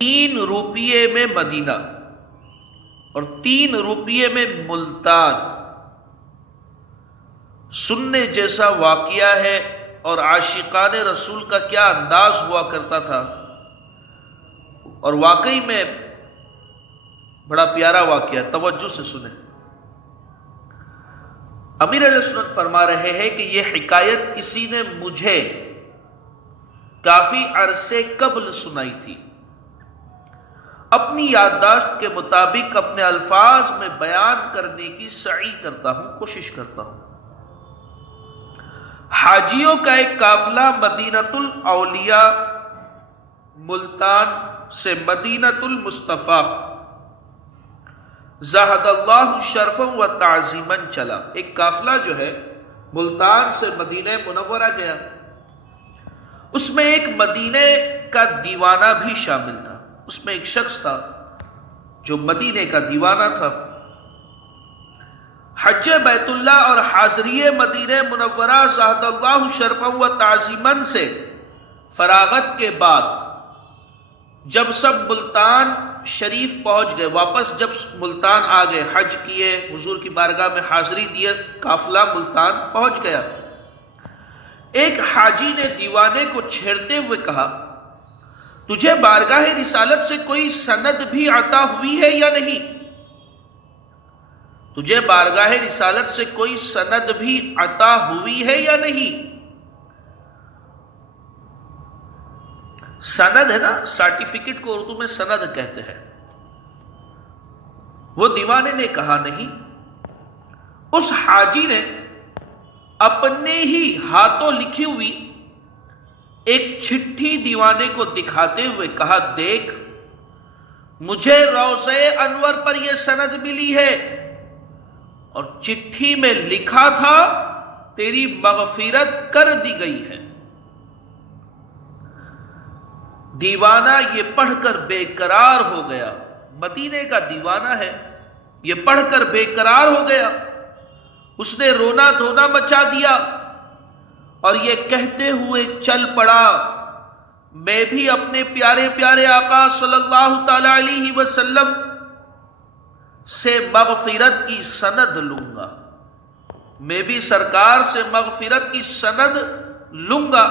3 روپیے میں مدینہ اور 3 روپیے میں ملتان، سننے جیسا واقعہ ہے، اور عاشقان رسول کا کیا انداز ہوا کرتا تھا، اور واقعی میں بڑا پیارا واقعہ، توجہ سے سنیں۔ امیر علیہ سنت فرما رہے ہیں کہ یہ حکایت کسی نے مجھے کافی عرصے قبل سنائی تھی، اپنی یادداشت کے مطابق اپنے الفاظ میں بیان کرنے کی سعی کرتا ہوں، کوشش کرتا ہوں۔ حاجیوں کا ایک قافلہ مدینۃ الاولیاء ملتان سے مدینۃ المصطفیٰ زہد اللہ شرفا و تعظیما چلا۔ ایک قافلہ جو ہے ملتان سے مدینہ منورہ گیا، اس میں ایک مدینہ کا دیوانہ بھی شامل تھا۔ اس میں ایک شخص تھا جو مدینہ کا دیوانہ تھا۔ حج بیت اللہ اور حاضری مدینہ منورہ زہد اللہ شرفا و تعظیما سے فراغت کے بعد جب سب ملتان شریف پہنچ گئے، واپس جب ملتان آ گئے، حج کیے، حضور کی بارگاہ میں حاضری دیے، قافلہ ملتان پہنچ گیا، ایک حاجی نے دیوانے کو چھیڑتے ہوئے کہا، تجھے بارگاہ رسالت سے کوئی سند بھی عطا ہوئی ہے یا نہیں؟ تجھے بارگاہ رسالت سے کوئی سند بھی عطا ہوئی ہے یا نہیں؟ سند ہے نا، سرٹیفکیٹ کو اردو میں سند کہتے ہیں۔ وہ دیوانے نے کہا نہیں۔ اس حاجی نے اپنے ہی ہاتھوں لکھی ہوئی ایک چٹھی دیوانے کو دکھاتے ہوئے کہا، دیکھ، مجھے روضہ انور پر یہ سند ملی ہے، اور چٹھی میں لکھا تھا تیری مغفرت کر دی گئی ہے۔ دیوانہ یہ پڑھ کر بے قرار ہو گیا، مدینے کا دیوانہ ہے، یہ پڑھ کر بے قرار ہو گیا، اس نے رونا دھونا مچا دیا اور یہ کہتے ہوئے چل پڑا، میں بھی اپنے پیارے پیارے آقا صلی اللہ تعالی علیہ وسلم سے مغفرت کی سند لوں گا، میں بھی سرکار سے مغفرت کی سند لوں گا۔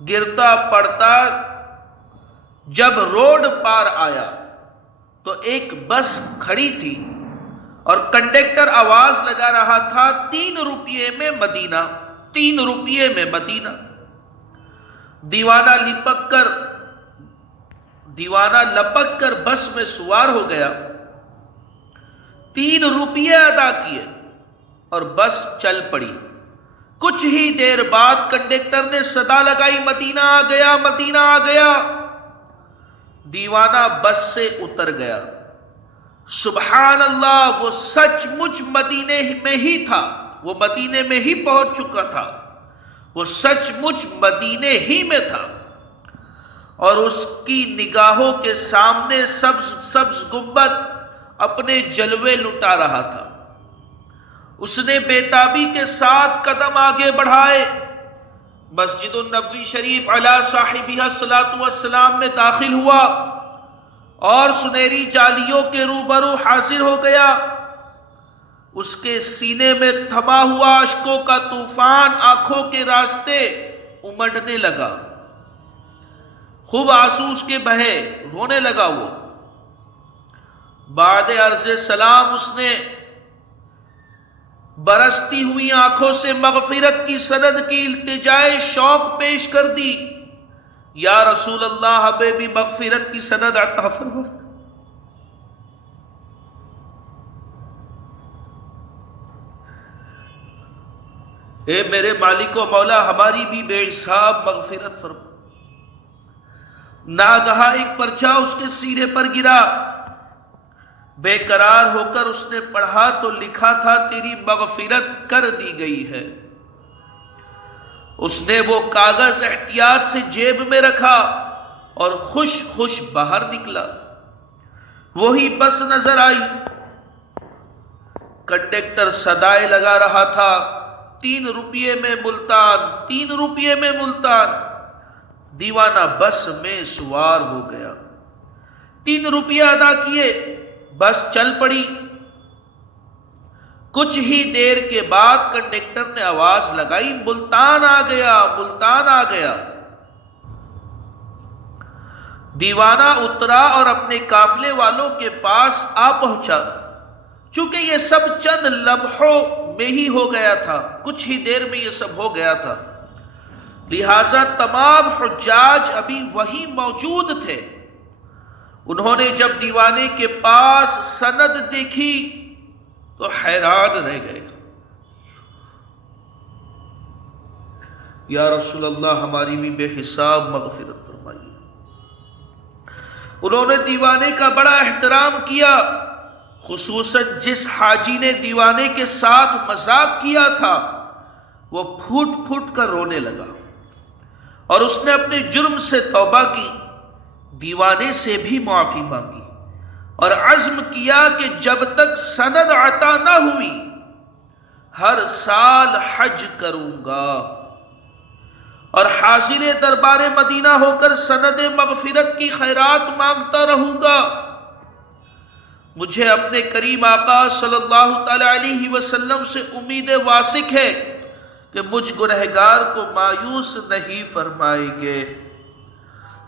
گرتا پڑتا جب روڈ پار آیا تو ایک بس کھڑی تھی اور کنڈکٹر آواز لگا رہا تھا، 3 روپیے میں مدینہ، 3 روپیے میں مدینہ۔ دیوانہ لپک کر بس میں سوار ہو گیا، 3 روپیے ادا کیے اور بس چل پڑی۔ کچھ ہی دیر بعد کنڈکٹر نے صدا لگائی، مدینہ آ گیا، مدینہ آ گیا۔ دیوانہ بس سے اتر گیا۔ سبحان اللہ، وہ سچ مچ مدینے میں ہی تھا، وہ مدینے میں ہی پہنچ چکا تھا، وہ سچ مچ مدینے ہی میں تھا، اور اس کی نگاہوں کے سامنے سبز سبز گنبد اپنے جلوے لٹا رہا تھا۔ اس نے بےتابی کے ساتھ قدم آگے بڑھائے، مسجد النبوی شریف علی صاحبہ الصلاۃ والسلام میں داخل ہوا اور سنہری جالیوں کے روبرو حاضر ہو گیا۔ اس کے سینے میں تھما ہوا اشکوں کا طوفان آنکھوں کے راستے امڈنے لگا، خوب آنسو اس کے بہے، رونے لگا وہ۔ بعد عرض سلام اس نے برستی ہوئی آنکھوں سے مغفرت کی سند کی التجائے شوق پیش کر دی، یا رسول اللہ، ہمیں بھی مغفرت کی سند عطا فرما۔ اے میرے مالک و مولا، ہماری بھی بے حساب مغفرت فرما۔ ناگہا ایک پرچہ اس کے سینے پر گرا، بے قرار ہو کر اس نے پڑھا تو لکھا تھا، تیری مغفرت کر دی گئی ہے۔ اس نے وہ کاغذ احتیاط سے جیب میں رکھا اور خوش خوش باہر نکلا۔ وہی بس نظر آئی، کنڈکٹر صدائے لگا رہا تھا، 3 روپیے میں ملتان، 3 روپیے میں ملتان۔ دیوانہ بس میں سوار ہو گیا، 3 روپیہ ادا کیے، بس چل پڑی۔ کچھ ہی دیر کے بعد کنڈکٹر نے آواز لگائی، ملتان آ گیا، ملتان آ گیا۔ دیوانہ اترا اور اپنے قافلے والوں کے پاس آ پہنچا۔ چونکہ یہ سب چند لمحوں میں ہی ہو گیا تھا، کچھ ہی دیر میں یہ سب ہو گیا تھا، لہذا تمام حجاج ابھی وہیں موجود تھے۔ انہوں نے جب دیوانے کے پاس سند دیکھی تو حیران رہ گئے۔ یا رسول اللہ، ہماری بھی بے حساب مغفرت فرمائیے۔ انہوں نے دیوانے کا بڑا احترام کیا، خصوصاً جس حاجی نے دیوانے کے ساتھ مذاق کیا تھا وہ پھوٹ پھوٹ کر رونے لگا، اور اس نے اپنے جرم سے توبہ کی، دیوانے سے بھی معافی مانگی، اور عزم کیا کہ جب تک سند عطا نہ ہوئی ہر سال حج کروں گا، اور حاضر دربار مدینہ ہو کر سند مغفرت کی خیرات مانگتا رہوں گا۔ مجھے اپنے کریم آقا صلی اللہ تعالی علیہ وسلم سے امید واثق ہے کہ مجھ گنہگار کو مایوس نہیں فرمائیں گے۔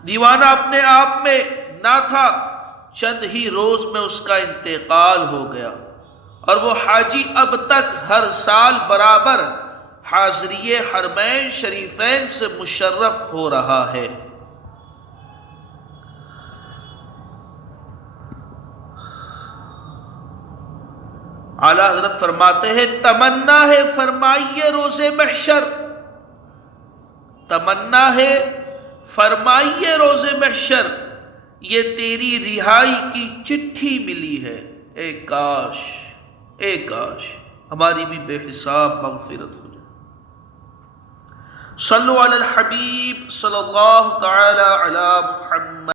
دیوانہ اپنے آپ میں نہ تھا، چند ہی روز میں اس کا انتقال ہو گیا، اور وہ حاجی اب تک ہر سال برابر حاضری حرمین شریفین سے مشرف ہو رہا ہے۔ اعلیٰ حضرت فرماتے ہیں تمنا ہے فرمائیے روز محشر، تمنا ہے فرمائیے روز محشر، یہ تیری رہائی کی چٹھی ملی ہے، اے کاش، اے کاش ہماری بھی بے حساب مغفرت ہو جائے۔ صلو علی الحبیب صلی اللہ تعالی علی محمد۔